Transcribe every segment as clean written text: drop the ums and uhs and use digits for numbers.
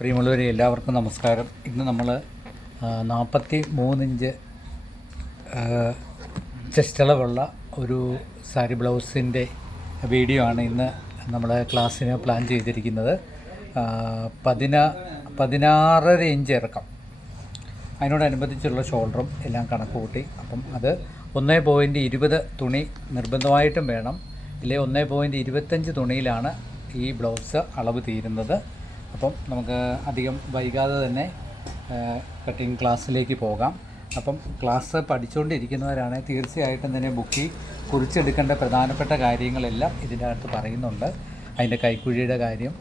പ്രിയമുള്ളവരെ എല്ലാവർക്കും നമസ്കാരം. ഇന്ന് നമ്മൾ 43 ഇഞ്ച് ചെസ്റ്റ് അളവുള്ള ഒരു സാരി ബ്ലൗസിൻ്റെ വീഡിയോ ആണ് ഇന്ന് നമ്മൾ ക്ലാസ്സിന് പ്ലാൻ ചെയ്തിരിക്കുന്നത്. 16.5 ഇഞ്ച് ഇറക്കം, അതിനോടനുബന്ധിച്ചുള്ള ഷോൾഡറും എല്ലാം കണക്ക് കൂട്ടി. അപ്പം അത് 1.20 തുണി നിർബന്ധമായിട്ടും വേണം, ഇല്ലേ 1.25 തുണിയിലാണ് ഈ ബ്ലൗസ് അളവ് തീരുന്നത്. അപ്പം നമുക്ക് അധികം വൈകാതെ തന്നെ കട്ടിങ് ക്ലാസ്സിലേക്ക് പോകാം. അപ്പം ക്ലാസ് പഠിച്ചുകൊണ്ടിരിക്കുന്നവരാണെങ്കിൽ തീർച്ചയായിട്ടും തന്നെ ബുക്കിൽ കുറിച്ചെടുക്കേണ്ട പ്രധാനപ്പെട്ട കാര്യങ്ങളെല്ലാം ഇതിൻ്റെ അകത്ത് പറയുന്നുണ്ട്. അതിൻ്റെ കൈക്കുഴിയുടെ കാര്യം,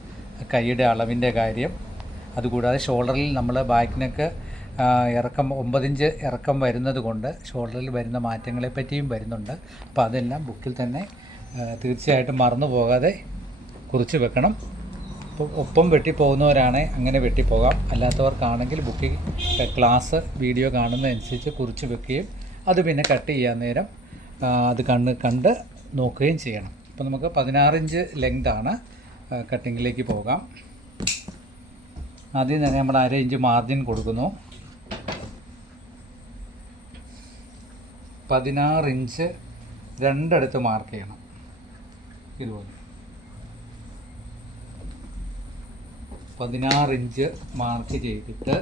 കൈയുടെ അളവിൻ്റെ കാര്യം, അതുകൂടാതെ ഷോൾഡറിൽ നമ്മൾ ബാക്ക് നെക്ക് ഇറക്കം 9 ഇഞ്ച് ഇറക്കം വരുന്നത് കൊണ്ട് ഷോൾഡറിൽ വരുന്ന മാറ്റങ്ങളെ പറ്റിയും വരുന്നുണ്ട്. അപ്പോൾ അതെല്ലാം ബുക്കിൽ തന്നെ തീർച്ചയായിട്ടും മറന്നു പോകാതെ കുറിച്ച് വെക്കണം. അപ്പോൾ ഒപ്പം വെട്ടിപ്പോകുന്നവരാണെങ്കിൽ അങ്ങനെ വെട്ടിപ്പോകാം, അല്ലാത്തവർക്കാണെങ്കിൽ ബുക്കിൽ ക്ലാസ് വീഡിയോ കാണുന്നതനുസരിച്ച് കുറിച്ച് വെക്കുകയും അത് പിന്നെ കട്ട് ചെയ്യാൻ നേരം അത് കണ്ട് നോക്കുകയും ചെയ്യണം. അപ്പോൾ നമുക്ക് 16 ഇഞ്ച് ലെങ്താണ്. കട്ടിങ്ങിലേക്ക് പോകാം. ആദ്യം തന്നെ നമ്മൾ 1/2 ഇഞ്ച് മാർജിൻ കൊടുക്കുന്നു. 16 ഇഞ്ച് രണ്ടിടത്ത് മാർക്ക് ചെയ്യണം. ഇതുപോലെ 16 ഇഞ്ച് മാർക്ക് ചെയ്തിട്ട്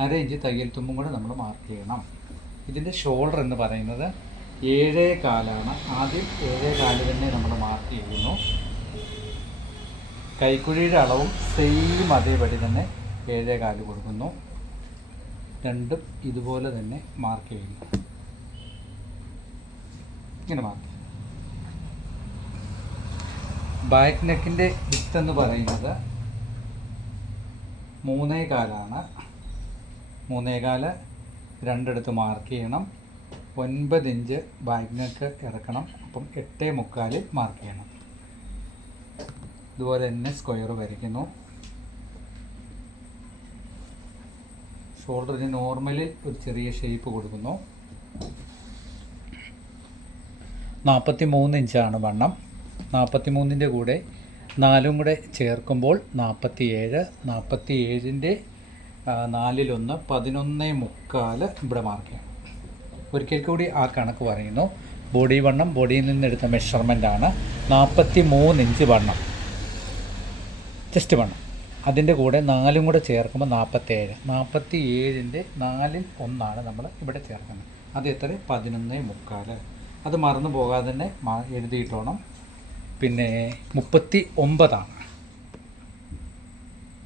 1/2 ഇഞ്ച് തയ്യൽ തുമ്പും കൂടെ നമ്മൾ മാർക്ക് ചെയ്യണം. ഇതിൻ്റെ ഷോൾഡർ എന്ന് പറയുന്നത് 7.25 ആദ്യം 7.25 തന്നെ നമ്മൾ മാർക്ക് ചെയ്യുന്നു. കൈക്കുഴിയുടെ അളവും സെയിം അതേപടി തന്നെ 7.25 കൊടുക്കുന്നു. രണ്ടും ഇതുപോലെ തന്നെ മാർക്ക് ചെയ്യുന്നു. ഇങ്ങനെ മാർക്ക്. ബാക്ക് നെക്കിൻ്റെ വിത്ത് എന്ന് പറയുന്നത് 3.25. 3.25 രണ്ടിടത്ത് മാർക്ക് ചെയ്യണം. 9 ഇഞ്ച് ബാക്ക് നെക്ക് ഇറക്കണം. അപ്പം 8.25 മാർക്ക് ചെയ്യണം. ഇതുപോലെ തന്നെ സ്ക്വയർ വരയ്ക്കുന്നു. ഷോൾഡറിന് നോർമലിൽ ഒരു ചെറിയ ഷേപ്പ് കൊടുക്കുന്നു. 43 ഇഞ്ചാണ് വണ്ണം. 43ൻ്റെ കൂടെ 4 കൂടെ ചേർക്കുമ്പോൾ 47. 47ൻ്റെ 4/1 11.25 ഇവിടെ മാർക്ക് ചെയ്യണം. ഒരിക്കൽ കൂടി ആ കണക്ക് പറയുന്നു. ബോഡി വണ്ണം ബോഡിയിൽ നിന്നെടുത്ത മെഷർമെൻറ്റാണ്. 43 ഇഞ്ച് വണ്ണം ചെസ്റ്റ് വണ്ണം. അതിൻ്റെ കൂടെ 4 കൂടെ ചേർക്കുമ്പോൾ 47. 47ൻ്റെ 4/1 നമ്മൾ ഇവിടെ ചേർക്കുന്നത്. അത് എത്ര? 11.25. അത് മറന്നു പോകാതെ തന്നെ എഴുതിയിട്ടോണം. പിന്നെ 39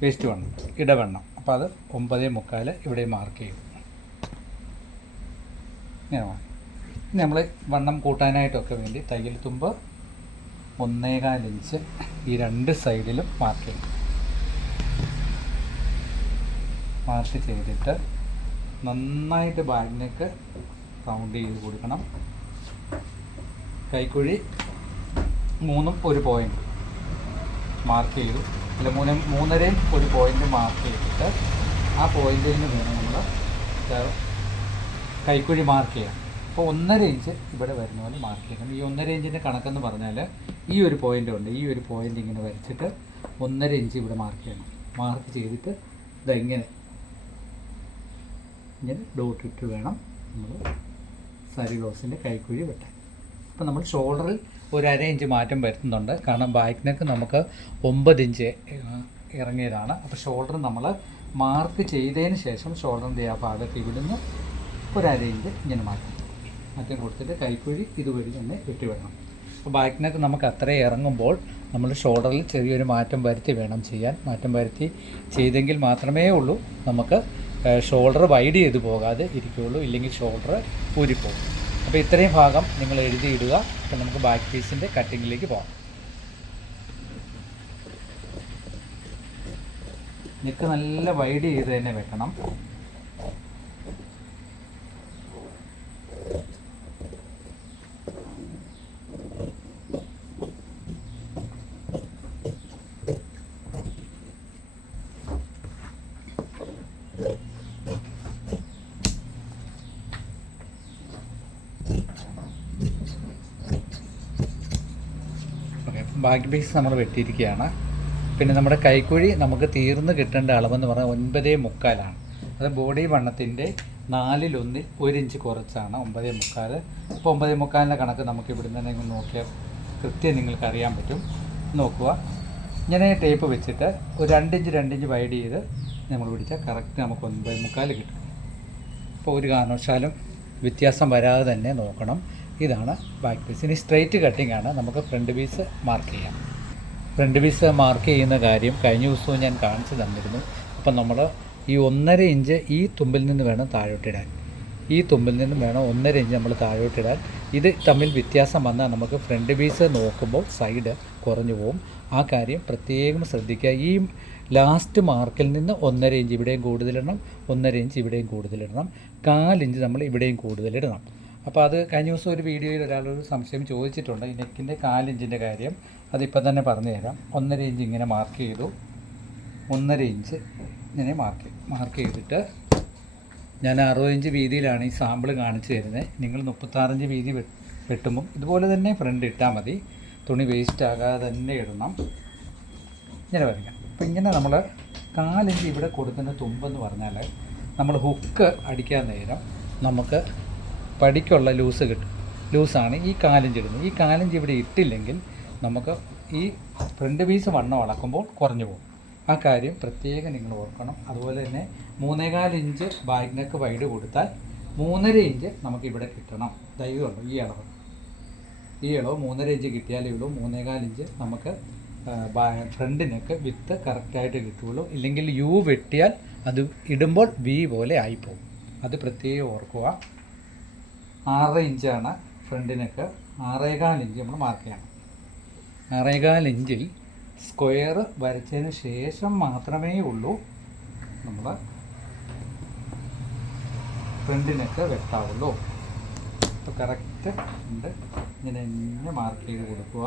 വേസ്റ്റ് വണ്ണം, ഇടവണ്ണം. അപ്പോൾ അത് 9.25 ഇവിടെ മാർക്ക് ചെയ്യും. ഇങ്ങനെ നമ്മൾ വണ്ണം കൂട്ടാനായിട്ടൊക്കെ വേണ്ടി തയ്യൽ തുമ്പ് 1.25 ഇഞ്ച് ഈ 2 സൈഡിലും മാർക്ക് ചെയ്യും. മാർക്ക് ചെയ്തിട്ട് നന്നായിട്ട് ബാക്കിനേക്ക് റൗണ്ട് ചെയ്ത് കൊടുക്കണം. കൈക്കുഴി 3ഉം ഒരു പോയിൻ്റ് മാർക്ക് ചെയ്തു. അല്ല 3.5 ഒരു പോയിൻ്റ് മാർക്ക് ചെയ്തിട്ട് ആ പോയിൻ്റിൽ നിന്ന് വേണം നമ്മൾ കൈക്കുഴി മാർക്ക് ചെയ്യാം. അപ്പോൾ 1.5 ഇഞ്ച് ഇവിടെ വരുന്ന പോലെ മാർക്ക് ചെയ്യണം. ഈ 1.5 ഇഞ്ചിൻ്റെ കണക്കെന്ന് പറഞ്ഞാൽ ഈ ഒരു പോയിൻ്റ് ഉണ്ട്, ഈ ഒരു പോയിൻ്റ് ഇങ്ങനെ വരച്ചിട്ട് 1.5 ഇഞ്ച് ഇവിടെ മാർക്ക് ചെയ്യണം. മാർക്ക് ചെയ്തിട്ട് ഇങ്ങനെ ഡോട്ടിട്ട് വേണം നമ്മൾ സാരി ബ്ലൗസിൻ്റെ കൈക്കുഴി വെട്ടാൻ. അപ്പോൾ നമ്മൾ ഷോൾഡറിൽ ഒരു 1/2 ഇഞ്ച് മാറ്റം വരുത്തുന്നുണ്ട്. കാരണം ബാക്ക് നെക്ക് നമുക്ക് 9 ഇഞ്ച് ഇറങ്ങിയതാണ്. അപ്പോൾ ഷോൾഡർ നമ്മൾ മാർക്ക് ചെയ്തതിന് ശേഷം ഷോൾഡറിൻ്റെ ആ ഭാഗത്ത് ഇവിടുന്ന് ഒരു 1/2 ഇഞ്ച് ഇങ്ങനെ മാറ്റം കൊടുത്തിട്ട് കൈക്കുഴി ഇതുവഴി തന്നെ വെട്ടിവിടണം. അപ്പോൾ ബാക്ക് നെക്ക് നമുക്ക് അത്രയും ഇറങ്ങുമ്പോൾ നമ്മൾ ഷോൾഡറിൽ ചെറിയൊരു മാറ്റം വരുത്തി വേണം ചെയ്യാൻ. മാറ്റം വരുത്തി ചെയ്തെങ്കിൽ മാത്രമേ ഉള്ളൂ നമുക്ക് ഷോൾഡർ വൈഡ് ചെയ്ത് പോകാതെ ഇരിക്കുകയുള്ളൂ, ഇല്ലെങ്കിൽ ഷോൾഡർ ഊരിപ്പോകും. അപ്പോൾ ഇത്രയും ഭാഗം നിങ്ങൾ എഴുതിയിടുക. അപ്പോൾ നമുക്ക് ബാക്ക് പീസിൻ്റെ കട്ടിങ്ങിലേക്ക് പോകാം. നെക്ക് നല്ല വൈഡ് ചെയ്ത് തന്നെ വെക്കണം. ബാക്ക് പീസ് നമ്മൾ വെട്ടിയിരിക്കുകയാണ്. പിന്നെ നമ്മുടെ കൈക്കുഴി നമുക്ക് തീർന്ന് കിട്ടേണ്ട അളവെന്ന് പറഞ്ഞാൽ 9.25 അത് ബോഡി വണ്ണത്തിൻ്റെ 1/4 1 ഇഞ്ച് കുറച്ചാണ് 9.25. ഇപ്പോൾ 9.25 കണക്ക് നമുക്ക് ഇവിടുന്ന് തന്നെ ഇങ്ങ് നോക്കിയാൽ കൃത്യം നിങ്ങൾക്ക് അറിയാൻ പറ്റും. നോക്കുക, ഇങ്ങനെ ടേപ്പ് വെച്ചിട്ട് ഒരു 2 ഇഞ്ച് വൈഡ് ചെയ്ത് നമ്മൾ പിടിച്ചാൽ കറക്റ്റ് നമുക്ക് 9.25 കിട്ടും. അപ്പോൾ ഒരു കാരണവശാലും വ്യത്യാസം വരാതെ തന്നെ നോക്കണം. ഇതാണ് ബാക്ക് പീസ്. ഇനി സ്ട്രെയിറ്റ് കട്ടിംഗ് ആണ്. നമുക്ക് ഫ്രണ്ട് പീസ് മാർക്ക് ചെയ്യാം. ഫ്രണ്ട് പീസ് മാർക്ക് ചെയ്യുന്ന കാര്യം കഴിഞ്ഞ ദിവസവും ഞാൻ കാണിച്ചു തന്നിരുന്നു. അപ്പം നമ്മൾ ഈ 1.5 ഇഞ്ച് ഈ തുമ്പിൽ നിന്ന് വേണം താഴോട്ടിടാൻ. ഈ തുമ്പിൽ നിന്നും വേണം 1.5 ഇഞ്ച് നമ്മൾ താഴോട്ടിടാൻ. ഇത് തമ്മിൽ വ്യത്യാസം വന്നാൽ നമുക്ക് ഫ്രണ്ട് പീസ് നോക്കുമ്പോൾ സൈഡ് കുറഞ്ഞു പോകും. ആ കാര്യം പ്രത്യേകം ശ്രദ്ധിക്കുക. ഈ ലാസ്റ്റ് മാർക്കിൽ നിന്ന് 1.5 ഇഞ്ച് ഇവിടെയും കൂടുതലിടണം, 1.5 ഇഞ്ച് ഇവിടെയും കൂടുതലിടണം, 1/4 ഇഞ്ച് നമ്മൾ ഇവിടെയും കൂടുതലിടണം. അപ്പോൾ അത് കഴിഞ്ഞ ദിവസം ഒരു വീഡിയോയിൽ ഒരാളൊരു സംശയം ചോദിച്ചിട്ടുണ്ട്, ഈ നെക്കിൻ്റെ 1/4 ഇഞ്ചിൻ്റെ കാര്യം. അതിപ്പോൾ തന്നെ പറഞ്ഞു തരാം. 1.5 ഇഞ്ച് ഇങ്ങനെ മാർക്ക് ചെയ്തു, 1.5 ഇഞ്ച് ഇങ്ങനെ മാർക്ക് ചെയ്തിട്ട് ഞാൻ 60 ഇഞ്ച് വീതിയിലാണ് ഈ സാമ്പിൾ കാണിച്ചു തരുന്നത്. നിങ്ങൾ 36 ഇഞ്ച് വീതി വെട്ടുമ്പം ഇതുപോലെ തന്നെ ഫ്രണ്ട് ഇട്ടാൽ മതി. തുണി വേസ്റ്റ് ആകാതെ തന്നെ ഇടണം. ഇങ്ങനെ വരയ്ക്കാം. അപ്പോൾ ഇങ്ങനെ നമ്മൾ 1/4 ഇഞ്ച് ഇവിടെ കൊടുക്കുന്ന തുമ്പെന്ന് പറഞ്ഞാൽ നമ്മൾ ഹുക്ക് അടിക്കാൻ നേരം നമുക്ക് പടിക്കുള്ള ലൂസ് കിട്ടും. ലൂസാണ് ഈ 1/4 ഇഞ്ച് ഇടുന്നത്. ഈ 1/4 ഇഞ്ച് ഇവിടെ ഇട്ടില്ലെങ്കിൽ നമുക്ക് ഈ ഫ്രണ്ട് പീസ് വണ്ണം അളക്കുമ്പോൾ കുറഞ്ഞു പോകും. ആ കാര്യം പ്രത്യേകം നിങ്ങൾ ഓർക്കണം. അതുപോലെ തന്നെ 3.25 ഇഞ്ച് ബാക്ക് നെക്ക് വൈഡ് കൊടുത്താൽ 3.5 ഇഞ്ച് നമുക്കിവിടെ കിട്ടണം. ദൈവമുള്ളൂ ഈ അളവ് 3.5 ഇഞ്ച് കിട്ടിയാലേ ഉള്ളൂ 3.25 ഇഞ്ച് നമുക്ക് ഫ്രണ്ട് നെക്ക് വിത്ത് കറക്റ്റായിട്ട് കിട്ടുകയുള്ളൂ. ഇല്ലെങ്കിൽ യു വെട്ടിയാൽ അത് ഇടുമ്പോൾ വി പോലെ ആയിപ്പോകും. അത് പ്രത്യേകം ഓർക്കുക. 6 ഇഞ്ചാണ് ഫ്രണ്ട് നെക്ക്. 6.25 ഇഞ്ച് നമ്മൾ മാർക്ക് ചെയ്യണം. 6.25 ഇഞ്ചിൽ സ്ക്വയർ വരച്ചതിന് ശേഷം മാത്രമേ ഉള്ളൂ നമ്മൾ ഫ്രണ്ട് നെക്ക് വെട്ടാവുള്ളൂ. അപ്പോൾ കറക്റ്റ് ഉണ്ട്. ഇങ്ങനെ മാർക്ക് ചെയ്ത് കൊടുക്കുക.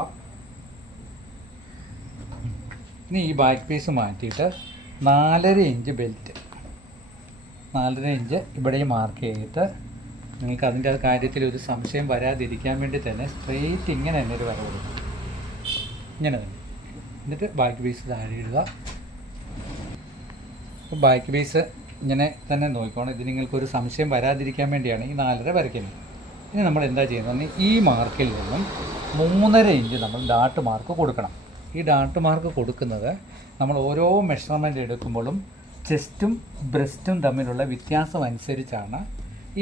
ഇനി ഈ ബാക്ക് പീസ് മാറ്റിയിട്ട് 4.5 ഇഞ്ച് ബെൽറ്റ്, 4.5 ഇഞ്ച് ഇവിടെയും മാർക്ക് ചെയ്തിട്ട് നിങ്ങൾക്ക് അതിൻ്റെ കാര്യത്തിൽ ഒരു സംശയം വരാതിരിക്കാൻ വേണ്ടി തന്നെ സ്ട്രെയിറ്റ് ഇങ്ങനെ തന്നെ ഒരു വര കൊടുക്കും. ഇങ്ങനെ തന്നെ. എന്നിട്ട് ബാക്ക് പീസ് താഴെ ഇടുക. അപ്പോൾ ബാക്ക് പീസ് ഇങ്ങനെ തന്നെ നോക്കിക്കോണം. ഇത് നിങ്ങൾക്കൊരു സംശയം വരാതിരിക്കാൻ വേണ്ടിയാണ് ഈ 4.5 വരയ്ക്കുന്നത്. ഇനി നമ്മൾ എന്താ ചെയ്യുന്നത്, ഈ മാർക്കിൽ നിന്നും 3.5 ഇഞ്ച് നമ്മൾ ഡാട്ട് മാർക്ക് കൊടുക്കണം. ഈ ഡാട്ട് മാർക്ക് കൊടുക്കുന്നത് നമ്മൾ ഓരോ മെഷർമെൻറ്റ് എടുക്കുമ്പോഴും ചെസ്റ്റും ബ്രസ്റ്റും തമ്മിലുള്ള വ്യത്യാസം അനുസരിച്ചാണ്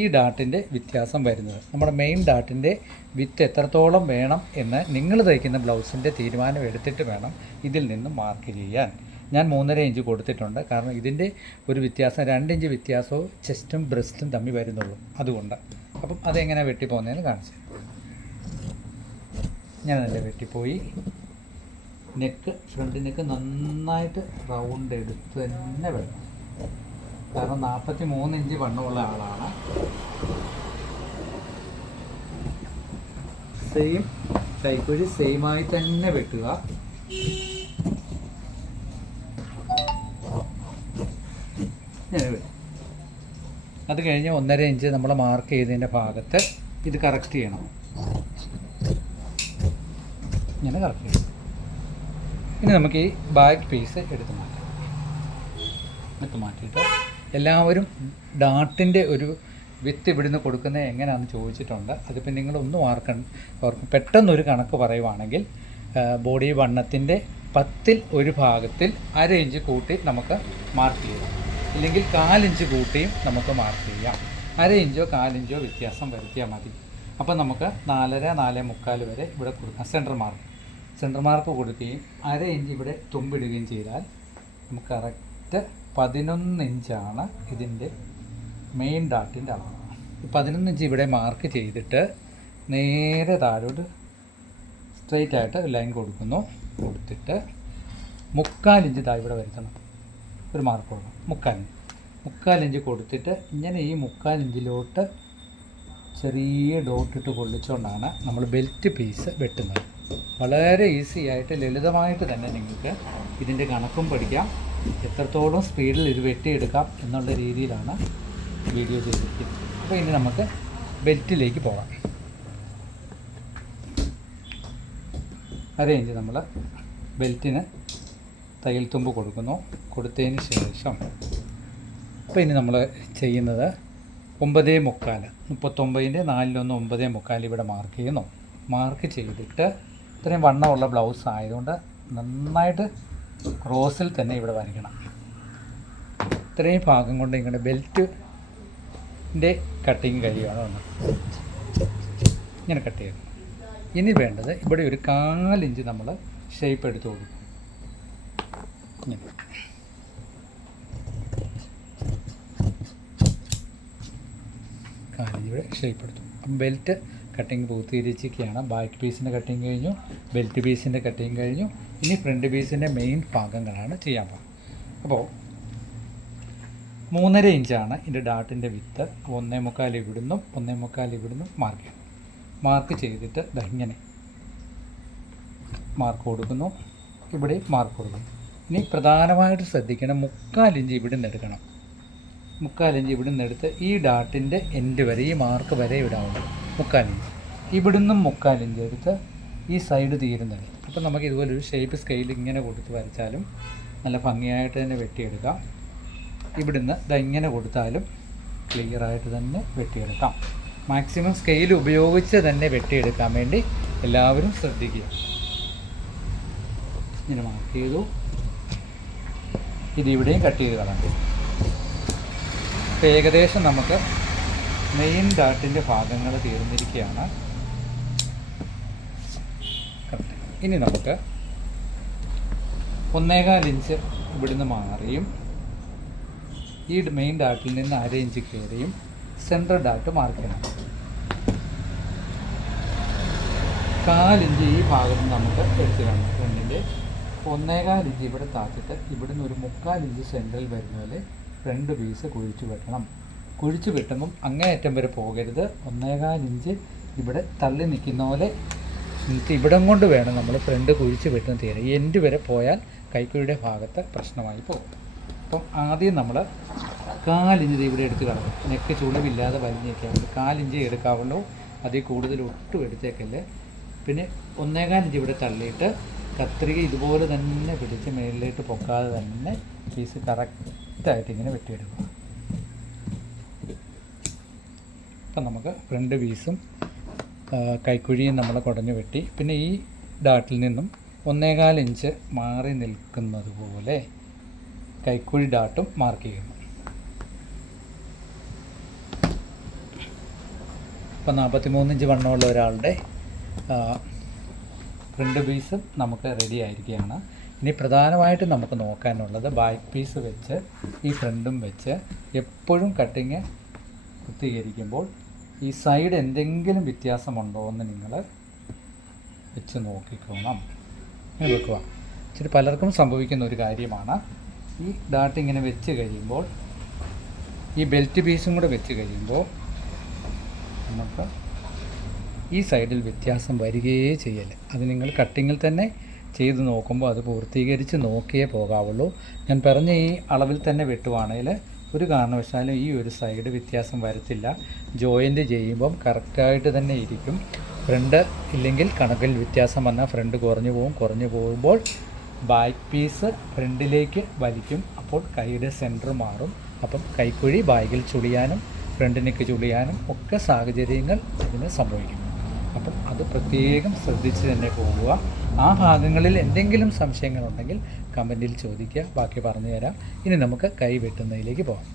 ഈ ഡാട്ടിൻ്റെ വ്യത്യാസം വരുന്നത്. നമ്മുടെ മെയിൻ ഡാട്ടിൻ്റെ വിത്ത് എത്രത്തോളം വേണം എന്ന് നിങ്ങൾ തയ്ക്കുന്ന ബ്ലൗസിൻ്റെ തീരുമാനം എടുത്തിട്ട് വേണം ഇതിൽ നിന്നും മാർക്ക് ചെയ്യാൻ. ഞാൻ 3.5 ഇഞ്ച് കൊടുത്തിട്ടുണ്ട്. കാരണം ഇതിൻ്റെ ഒരു വ്യത്യാസം 2 ഇഞ്ച് വ്യത്യാസവും ചെസ്റ്റും ബ്രസ്റ്റും തമ്മിൽ വരുന്നുള്ളൂ. അതുകൊണ്ട് അപ്പം അതെങ്ങനെ വെട്ടിപ്പോകുന്നതെന്ന് കാണിച്ചു. ഞാനല്ലേ വെട്ടിപ്പോയി. നെക്ക് ഫ്രണ്ട് നെക്ക് നന്നായിട്ട് റൗണ്ട് എടുത്ത് തന്നെ വേണം. കാരണം 43 ഇഞ്ച് വണ്ണമുള്ള ആളാണ്. സെയിം കൈക്കുഴി സെയിമായി തന്നെ വെട്ടുക. അത് കഴിഞ്ഞ് 1.5 ഇഞ്ച് നമ്മൾ മാർക്ക് ചെയ്തതിൻ്റെ ഭാഗത്ത് ഇത് കറക്റ്റ് ചെയ്യണം. ഇങ്ങനെ കറക്റ്റ് ചെയ്യണം. ഇനി നമുക്ക് ഈ ബാക്ക് പീസ് എടുത്ത് മാറ്റിയിട്ട് എല്ലാവരും ഡാട്ടിൻ്റെ ഒരു വിത്ത് ഇവിടുന്ന് കൊടുക്കുന്നത് എങ്ങനെയാണെന്ന് ചോദിച്ചിട്ടുണ്ട്. അതിപ്പോൾ നിങ്ങളൊന്നും ഓർക്കും. പെട്ടെന്നൊരു കണക്ക് പറയുവാണെങ്കിൽ ബോഡി വണ്ണത്തിൻ്റെ 10ൽ ഒരു ഭാഗത്തിൽ 1/2 ഇഞ്ച് കൂട്ടി നമുക്ക് മാർക്ക് ചെയ്യാം. ഇല്ലെങ്കിൽ 1/4 ഇഞ്ച് കൂട്ടിയും നമുക്ക് മാർക്ക് ചെയ്യാം. 1/2 ഇഞ്ചോ 1/4 ഇഞ്ചോ വ്യത്യാസം വരുത്തിയാൽ മതി. അപ്പോൾ നമുക്ക് 4.5 4.25 വരെ ഇവിടെ കൊടുക്കാം. സെൻറ്റർ മാർക്ക് കൊടുക്കുകയും 1/2 ഇഞ്ച് ഇവിടെ തുമ്പിടുകയും ചെയ്താൽ നമുക്ക് കറക്റ്റ് 11 ഇഞ്ചാണ് ഇതിൻ്റെ മെയിൻ ഡാട്ടിൻ്റെ അളവ്. 11 ഇഞ്ച് ഇവിടെ മാർക്ക് ചെയ്തിട്ട് നേരെ താഴോട്ട് സ്ട്രെയിറ്റ് ആയിട്ട് ലൈൻ കൊടുത്തിട്ട് 3/4 ഇഞ്ച് ഇവിടെ വരുത്തണം. ഒരു മാർക്ക് കൊടുക്കണം. 3/4 ഇഞ്ച് കൊടുത്തിട്ട് ഇങ്ങനെ ഈ 3/4 ഇഞ്ചിലോട്ട് ചെറിയ ഡോട്ടിട്ട് കൊള്ളിച്ചുകൊണ്ടാണ് നമ്മൾ ബെൽറ്റ് പീസ് വെട്ടുന്നത്. വളരെ ഈസി ആയിട്ട് ലളിതമായിട്ട് തന്നെ നിങ്ങൾക്ക് ഇതിൻ്റെ കണക്കും പഠിക്കാം. എത്രത്തോളം സ്പീഡിൽ ഇത് വെട്ടിയെടുക്കാം എന്നുള്ള രീതിയിലാണ് വീഡിയോ ചെയ്തിരിക്കുന്നത്. അപ്പോൾ ഇനി നമുക്ക് ബെൽറ്റിലേക്ക് പോകാം. 1/2 ഇഞ്ച് നമ്മൾ ബെൽറ്റിന് തയ്യൽ തുമ്പ് കൊടുക്കുന്നു. കൊടുത്തതിന് ശേഷം അപ്പോൾ ഇനി നമ്മൾ ചെയ്യുന്നത് 9.25, 39ൻ്റെ 4/1 9.25 ഇവിടെ മാർക്ക് ചെയ്യുന്നു. മാർക്ക് ചെയ്തിട്ട് ഇത്രയും വണ്ണമുള്ള ബ്ലൗസ് ആയതുകൊണ്ട് നന്നായിട്ട് ക്രോസിൽ തന്നെ ഇവിടെ വരയ്ക്കണം. ഇത്രയും ഭാഗം കൊണ്ട് ഇങ്ങനെ ബെൽറ്റിൻ്റെ കട്ടിങ് കഴിയുകയാണ്. ഇങ്ങനെ കട്ട് ചെയ്യണം. ഇനി വേണ്ടത് ഇവിടെ ഒരു 1/4 ഇഞ്ച് നമ്മൾ ഷേപ്പ് എടുത്ത് കൊടുക്കും. ഇങ്ങനെ 1/4 ഇഞ്ച് ഷേപ്പ് എടുത്തു. അപ്പം ബെൽറ്റ് കട്ടിങ് പൂർത്തീകരിച്ചിരിക്കുകയാണ്. ബാക്ക് പീസിൻ്റെ കട്ടിങ് കഴിഞ്ഞു, ബെൽറ്റ് പീസിൻ്റെ കട്ടിങ് കഴിഞ്ഞു. ഇനി ഫ്രണ്ട് പീസിൻ്റെ മെയിൻ ഭാഗങ്ങളാണ് ചെയ്യാൻ പോകുന്നത്. അപ്പോൾ 3.5 ഇഞ്ചാണ് ഇതിൻ്റെ ഡാട്ടിൻ്റെ വിത്ത്. 1.25 ഇവിടുന്നും 1.25 ഇവിടുന്നും മാർക്ക് ചെയ്യണം. മാർക്ക് ചെയ്തിട്ട് ഇങ്ങനെ മാർക്ക് കൊടുക്കുന്നു, ഇവിടെ മാർക്ക് കൊടുക്കുന്നു. ഇനി പ്രധാനമായിട്ട് ശ്രദ്ധിക്കണം, 3/4 ഇഞ്ച് ഇവിടെ നിന്ന് എടുക്കണം. 3/4 ഇഞ്ച് ഇവിടെ നിന്ന് എടുത്ത് ഈ ഡാട്ടിൻ്റെ എൻഡ് വരെ, ഈ മാർക്ക് വരെ ഇടാവുള്ളൂ. 3/4 ഇഞ്ച് ഇവിടുന്നും 3/4 ഇഞ്ച് എടുത്ത് ഈ സൈഡ് തീരുന്നത്. അപ്പോൾ നമുക്ക് ഇതുപോലൊരു ഷേപ്പ് സ്കെയിൽ ഇങ്ങനെ കൊടുത്ത് വരച്ചാലും നല്ല ഭംഗിയായിട്ട് തന്നെ വെട്ടിയെടുക്കാം. ഇവിടുന്ന് ഇങ്ങനെ കൊടുത്താലും ക്ലിയറായിട്ട് തന്നെ വെട്ടിയെടുക്കാം. മാക്സിമം സ്കെയിൽ ഉപയോഗിച്ച് തന്നെ വെട്ടിയെടുക്കാൻ വേണ്ടി എല്ലാവരും ശ്രദ്ധിക്കുക. ഇങ്ങനെ മാർക്ക് ചെയ്തു. ഇതിവിടെയും കട്ട് ചെയ്ത് കളഞ്ഞു. അപ്പോൾ ഏകദേശം നമുക്ക് മെയിൻ ഡാട്ടിൻ്റെ ഭാഗങ്ങൾ തീർന്നിരിക്കുകയാണ്. ഇനി നമുക്ക് 1.25 ഇഞ്ച് ഇവിടുന്ന് മാറിയും ഈ മെയിൻ ഡാട്ടിൽ നിന്ന് 1/2 ഇഞ്ച് കയറിയും സെൻട്രൽ ഡാട്ട് മാർക്ക് ചെയ്യണം. 1/4 ഇഞ്ച് ഈ ഭാഗത്ത് നമുക്ക് എടുത്ത് കാണാം. ഫ്രണ്ടിൻ്റെ 1.25 ഇഞ്ച് ഇവിടെ താത്തിട്ട് ഇവിടുന്ന് ഒരു 3/4 ഇഞ്ച് സെൻട്രൽ വരുന്ന പോലെ ഫ്രണ്ട് പീസ് കുഴിച്ച് വെട്ടണം. കുഴിച്ച് വെട്ടുമ്പം അങ്ങേയറ്റം വരെ പോകരുത്. 1.25 ഇഞ്ച് ഇവിടെ തള്ളി നിൽക്കുന്ന പോലെ ഇവിടം കൊണ്ട് വേണം നമ്മൾ ഫ്രണ്ട് കുഴിച്ച് വെട്ടുന്ന തീരെ. എൻഡ് വരെ പോയാൽ കൈക്കുഴിയുടെ ഭാഗത്ത് പ്രശ്നമായി പോകും. അപ്പം ആദ്യം നമ്മൾ 1/4 ഇഞ്ച് ഇവിടെ എടുത്ത് കളയും. നെക്ക് ചുളിവില്ലാതെ വലിഞ്ഞേക്കാൻ വേണ്ടി 1/4 ഇഞ്ച് എടുക്കാവുള്ളൂ. അതിൽ കൂടുതൽ ഒട്ടും എടുത്തേക്കല്ലേ. പിന്നെ 1.25 ഇഞ്ച് ഇവിടെ തള്ളിയിട്ട് കത്രിക ഇതുപോലെ തന്നെ പിടിച്ച് മേളിലേക്ക് പൊക്കാതെ തന്നെ പീസ് കറക്റ്റായിട്ട് ഇങ്ങനെ വെട്ടിയെടുക്കുക. അപ്പം നമുക്ക് ഫ്രണ്ട് പീസും കൈക്കുഴിയും നമ്മൾ കുടഞ്ഞു വെട്ടി. പിന്നെ ഈ ഡാട്ടിൽ നിന്നും 1.25 ഇഞ്ച് മാറി നിൽക്കുന്നത് പോലെ കൈക്കുഴി ഡാട്ടും മാർക്ക് ചെയ്യുന്നു. ഇപ്പം 43 ഇഞ്ച് വണ്ണമുള്ള ഒരാളുടെ ഫ്രണ്ട് പീസും നമുക്ക് റെഡി ആയിരിക്കുകയാണ്. ഇനി പ്രധാനമായിട്ടും നമുക്ക് നോക്കാനുള്ളത് ബാക്ക് പീസ് വെച്ച് ഈ ഫ്രണ്ടും വെച്ച് എപ്പോഴും കട്ടിങ് പൂർത്തീകരിക്കുമ്പോൾ ഈ സൈഡ് എന്തെങ്കിലും വ്യത്യാസമുണ്ടോ എന്ന് നിങ്ങൾ വെച്ച് നോക്കിക്കോണം. ഇങ്ങനെ വെക്കുക. ഇച്ചിരി പലർക്കും സംഭവിക്കുന്ന ഒരു കാര്യമാണ്. ഈ ഡാട്ട് ഇങ്ങനെ വെച്ച് കഴിയുമ്പോൾ ഈ ബെൽറ്റ് പീസും കൂടെ വെച്ച് കഴിയുമ്പോൾ നമുക്ക് ഈ സൈഡിൽ വ്യത്യാസം വരികയേ ചെയ്യല്. അത് നിങ്ങൾ കട്ടിങ്ങിൽ തന്നെ ചെയ്ത് നോക്കുമ്പോൾ അത് പൂർത്തീകരിച്ച് നോക്കിയേ പോകാവുള്ളൂ. ഞാൻ പറഞ്ഞ ഈ അളവിൽ തന്നെ വെട്ടുവാണെങ്കിൽ ഒരു കാരണവശാലും ഈ ഒരു സൈഡ് വ്യത്യാസം വരത്തില്ല. ജോയിൻ്റ് ചെയ്യുമ്പം കറക്റ്റായിട്ട് തന്നെ ഇരിക്കും. ഫ്രണ്ട് ഇല്ലെങ്കിൽ കണക്കിൽ വ്യത്യാസം വന്നാൽ ഫ്രണ്ട് കുറഞ്ഞു പോകുമ്പോൾ ബാക്ക് പീസ് ഫ്രണ്ടിലേക്ക് വലിക്കും. അപ്പോൾ കൈയുടെ സെൻറ്റർ മാറും. അപ്പം കൈക്കുഴി ബാഗിൽ ചുളിയാനും ഫ്രണ്ട് നെക്ക് ചുളിയാനും ഒക്കെ സാഹചര്യങ്ങൾ ഇതിന് സംഭവിക്കും. അപ്പം അത് പ്രത്യേകം ശ്രദ്ധിച്ച് തന്നെ പോകുക. ആ ഭാഗങ്ങളിൽ എന്തെങ്കിലും സംശയങ്ങളുണ്ടെങ്കിൽ കമൻറ്റിൽ ചോദിക്കുക, ബാക്കി പറഞ്ഞു തരാം. ഇനി നമുക്ക് കൈ വെട്ടുന്നതിലേക്ക് പോകാം.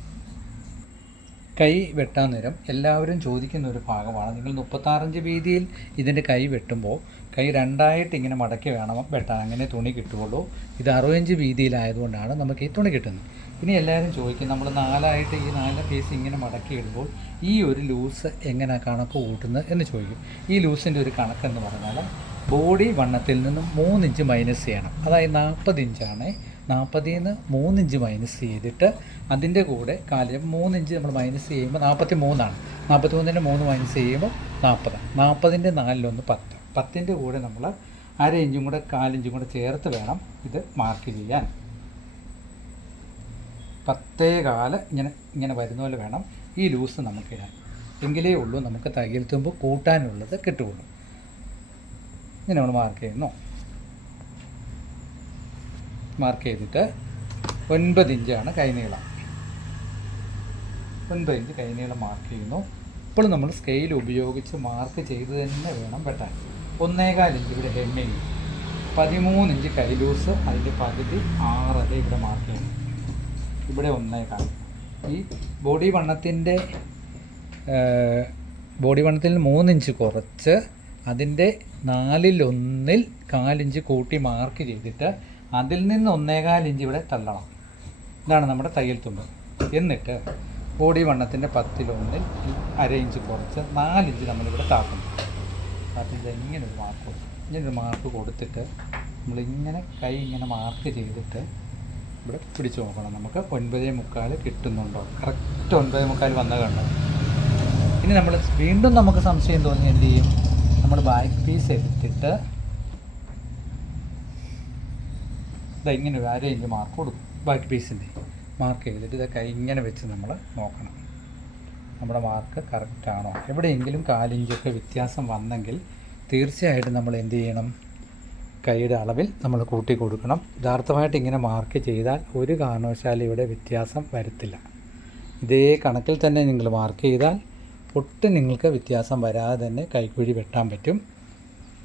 കൈ വെട്ടാൻ നേരം എല്ലാവരും ചോദിക്കുന്ന ഒരു ഭാഗമാണ്. നിങ്ങൾ 36 ഇഞ്ച് വീതിയിൽ ഇതിൻ്റെ കൈ വെട്ടുമ്പോൾ കൈ രണ്ടായിട്ട് ഇങ്ങനെ മടക്കി വേണം വെട്ടാൻ, അങ്ങനെ തുണി കിട്ടുകയുള്ളൂ. ഇത് 60 ഇഞ്ച് വീതിയിലായതുകൊണ്ടാണ് നമുക്ക് ഈ തുണി കിട്ടുന്നത്. ഇനി എല്ലാവരും ചോദിക്കും, നമ്മൾ 4ആയിട്ട് ഈ 4 പീസ് ഇങ്ങനെ മടക്കി ഇടുമ്പോൾ ഈ ഒരു ലൂസ് എങ്ങനെ കണക്ക് കൂട്ടുന്നത് എന്ന് ചോദിക്കും. ഈ ലൂസിൻ്റെ ഒരു കണക്കെന്ന് പറഞ്ഞാൽ ബോഡി വണ്ണത്തിൽ നിന്നും 3 ഇഞ്ച് മൈനസ് ചെയ്യണം. അതായത് 40 ഇഞ്ചാണ്. 40ൽ നിന്ന് 3 ഇഞ്ച് മൈനസ് ചെയ്തിട്ട് അതിൻ്റെ കൂടെ 3 ഇഞ്ച് നമ്മൾ മൈനസ് ചെയ്യുമ്പോൾ 43ആണ്. 43ൻ്റെ 3 മൈനസ് ചെയ്യുമ്പോൾ 40. 40ൻ്റെ 4 10. 10ൻ്റെ കൂടെ നമ്മൾ 1/2 ഇഞ്ചും കൂടെ 1/4 ഇഞ്ചും കൂടെ ചേർത്ത് വേണം ഇത് മാർക്ക് ചെയ്യാൻ. 10.25 ഇങ്ങനെ വരുന്ന പോലെ വേണം ഈ ലൂസ് നമുക്കിടാൻ. എങ്കിലേ ഉള്ളൂ നമുക്ക് തയ്യൽ തുമ്പ് കൂട്ടാനുള്ളത് കിട്ടുകയുള്ളൂ. ഇങ്ങനെ നമ്മൾ മാർക്ക് ചെയ്യുന്നു. മാർക്ക് ചെയ്തിട്ട് 9 ഇഞ്ചാണ് കൈനീളം. 9 ഇഞ്ച് കൈനീളം മാർക്ക് ചെയ്യുന്നു. ഇപ്പോൾ നമ്മൾ സ്കെയിൽ ഉപയോഗിച്ച് മാർക്ക് ചെയ്ത് തന്നെ വേണം വെട്ടാൻ. 1.25 ഇഞ്ച് ഇവിടെ ഹെമ്മിങ്, 13 ഇഞ്ച് കൈ ലൂസ്, അതിൻ്റെ പകുതി 6 ഇവിടെ മാർക്ക് ചെയ്യുന്നു. ഇവിടെ 1.25. ഈ ബോഡി വണ്ണത്തിൽ 3 ഇഞ്ച് കുറച്ച് അതിൻ്റെ 4/1 4 ഇഞ്ച് കൂട്ടി മാർക്ക് ചെയ്തിട്ട് അതിൽ നിന്ന് 1.25 ഇഞ്ച് ഇവിടെ തള്ളണം. ഇതാണ് നമ്മുടെ തയ്യൽ തുമ്പ്. എന്നിട്ട് ബോഡി വണ്ണത്തിൻ്റെ 10/1 1/2 ഇഞ്ച് കുറച്ച് 4 ഇഞ്ച് നമ്മളിവിടെ താക്കുന്നു. താത്തിൻ്റെ ഇങ്ങനൊരു മാർക്ക് കൊടുക്കും. ഇങ്ങനൊരു മാർക്ക് കൊടുത്തിട്ട് നമ്മളിങ്ങനെ കൈ ഇങ്ങനെ മാർക്ക് ചെയ്തിട്ട് ഇവിടെ പിടിച്ച് നോക്കണം. നമുക്ക് 9.25 കിട്ടുന്നുണ്ടോ? കറക്റ്റ് 9.25 വന്നത് കണ്ടോ? ഇനി നമ്മൾ വീണ്ടും നമുക്ക് സംശയം തോന്നി എന്ത് ചെയ്യും? നമ്മൾ ബാക്ക് പീസ് എടുത്തിട്ട് ഇങ്ങനെ ഒരു 1/2 ഇഞ്ച് മാർക്ക് കൊടുക്കും. ബാക്ക് പീസിൻ്റെ മാർക്ക് ചെയ്തിട്ട് ഇത് കൈ ഇങ്ങനെ വെച്ച് നമ്മൾ നോക്കണം നമ്മുടെ മാർക്ക് കറക്റ്റാണോ. എവിടെയെങ്കിലും 4 ഇഞ്ചൊക്കെ വ്യത്യാസം വന്നെങ്കിൽ തീർച്ചയായിട്ടും നമ്മൾ എന്ത് ചെയ്യണം? കൈയുടെ അളവിൽ നമ്മൾ കൂട്ടി കൊടുക്കണം. യഥാർത്ഥമായിട്ട് ഇങ്ങനെ മാർക്ക് ചെയ്താൽ ഒരു കാരണവശാലും ഇവിടെ വ്യത്യാസം വരത്തില്ല. ഇതേ കണക്കിൽ തന്നെ നിങ്ങൾ മാർക്ക് ചെയ്താൽ ഒട്ടും നിങ്ങൾക്ക് വ്യത്യാസം വരാതെ തന്നെ കൈക്കുഴി വെട്ടാൻ പറ്റും.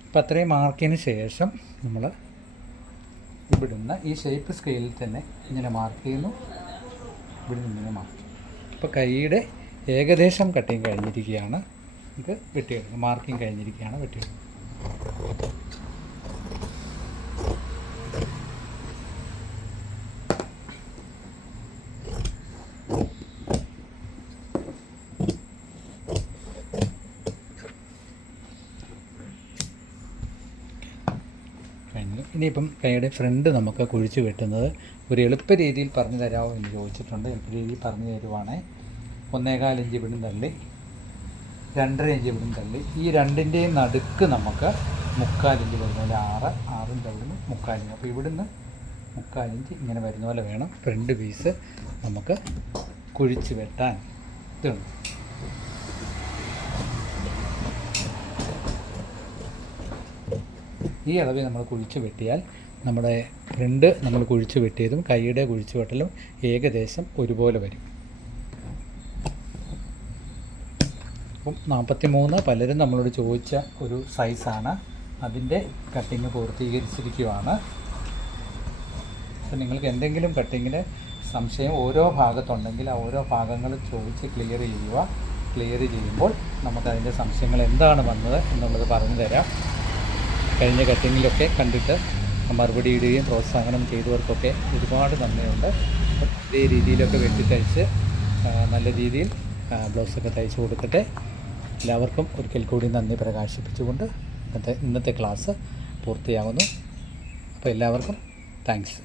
അപ്പം അത്രയും മാർക്കിന് ശേഷം നമ്മൾ ഇവിടുന്ന് ഈ ഷേപ്പ് സ്കെയിലിൽ തന്നെ ഇങ്ങനെ മാർക്ക് ചെയ്യുന്നു. ഇവിടുന്ന് ഇങ്ങനെ മാർക്ക് ചെയ്യും. അപ്പോൾ കൈയുടെ ഏകദേശം കട്ടിങ് കഴിഞ്ഞിരിക്കുകയാണ്. നമുക്ക് വെട്ടിയെടുക്കും. മാർക്കിങ് കഴിഞ്ഞിരിക്കുകയാണ്, വെട്ടിയെടുക്കും. ഇനിയിപ്പം കൈയുടെ ഫ്രണ്ട് നമുക്ക് കുഴിച്ച് വെട്ടുന്നത് ഒരു എളുപ്പ രീതിയിൽ പറഞ്ഞു തരാമോ എന്ന് ചോദിച്ചിട്ടുണ്ട്. എളുപ്പ രീതിയിൽ പറഞ്ഞു തരുവാണേ. 1.25 ഇഞ്ച് ഇവിടും തള്ളി, 2.5 ഇഞ്ച് ഇവിടും തള്ളി, ഈ രണ്ടിൻ്റെയും നടുക്ക് നമുക്ക് 3/4 ഇഞ്ച് വരുന്ന പോലെ 6 അവിടുന്ന് 3/4 ഇഞ്ച്. അപ്പോൾ ഇവിടുന്ന് 3/4 ഇഞ്ച് ഇങ്ങനെ വരുന്ന പോലെ വേണം ഫ്രണ്ട് പീസ് നമുക്ക് കുഴിച്ച് വെട്ടാൻ. ഇതുണ്ട്. ഈ അളവിൽ നമ്മൾ കുഴിച്ച് വെട്ടിയാൽ നമ്മുടെ ഫ്രണ്ട് നമ്മൾ കുഴിച്ച് വെട്ടിയതും കൈയുടെ കുഴിച്ച് വെട്ടലും ഏകദേശം ഒരുപോലെ വരും. അപ്പം 43 പലരും നമ്മളോട് ചോദിച്ച ഒരു സൈസാണ്. അതിൻ്റെ കട്ടിങ് പൂർത്തീകരിച്ചിരിക്കുകയാണ്. അപ്പം നിങ്ങൾക്ക് എന്തെങ്കിലും കട്ടിങ്ങിന് സംശയം ഓരോ ഭാഗത്തുണ്ടെങ്കിൽ ആ ഓരോ ഭാഗങ്ങൾ ചോദിച്ച് ക്ലിയർ ചെയ്യുക. ക്ലിയർ ചെയ്യുമ്പോൾ നമുക്കതിൻ്റെ സംശയങ്ങൾ എന്താണ് വന്നത് എന്നുള്ളത് പറഞ്ഞു തരാം. കഴിഞ്ഞ കട്ടിങ്ങിലൊക്കെ കണ്ടിട്ട് മറുപടി ഇടുകയും പ്രോത്സാഹനം ചെയ്തവർക്കൊക്കെ ഒരുപാട് നന്ദിയുണ്ട്. ഇതേ രീതിയിലൊക്കെ വെട്ടി തയ്ച്ച് നല്ല രീതിയിൽ ബ്ലൗസൊക്കെ തയ്ച്ച് കൊടുക്കട്ടെ. എല്ലാവർക്കും ഒരിക്കൽ കൂടി നന്ദി പ്രകാശിപ്പിച്ചുകൊണ്ട് ഇന്നത്തെ ക്ലാസ് പൂർത്തിയാകുന്നു. അപ്പോൾ എല്ലാവർക്കും താങ്ക്സ്.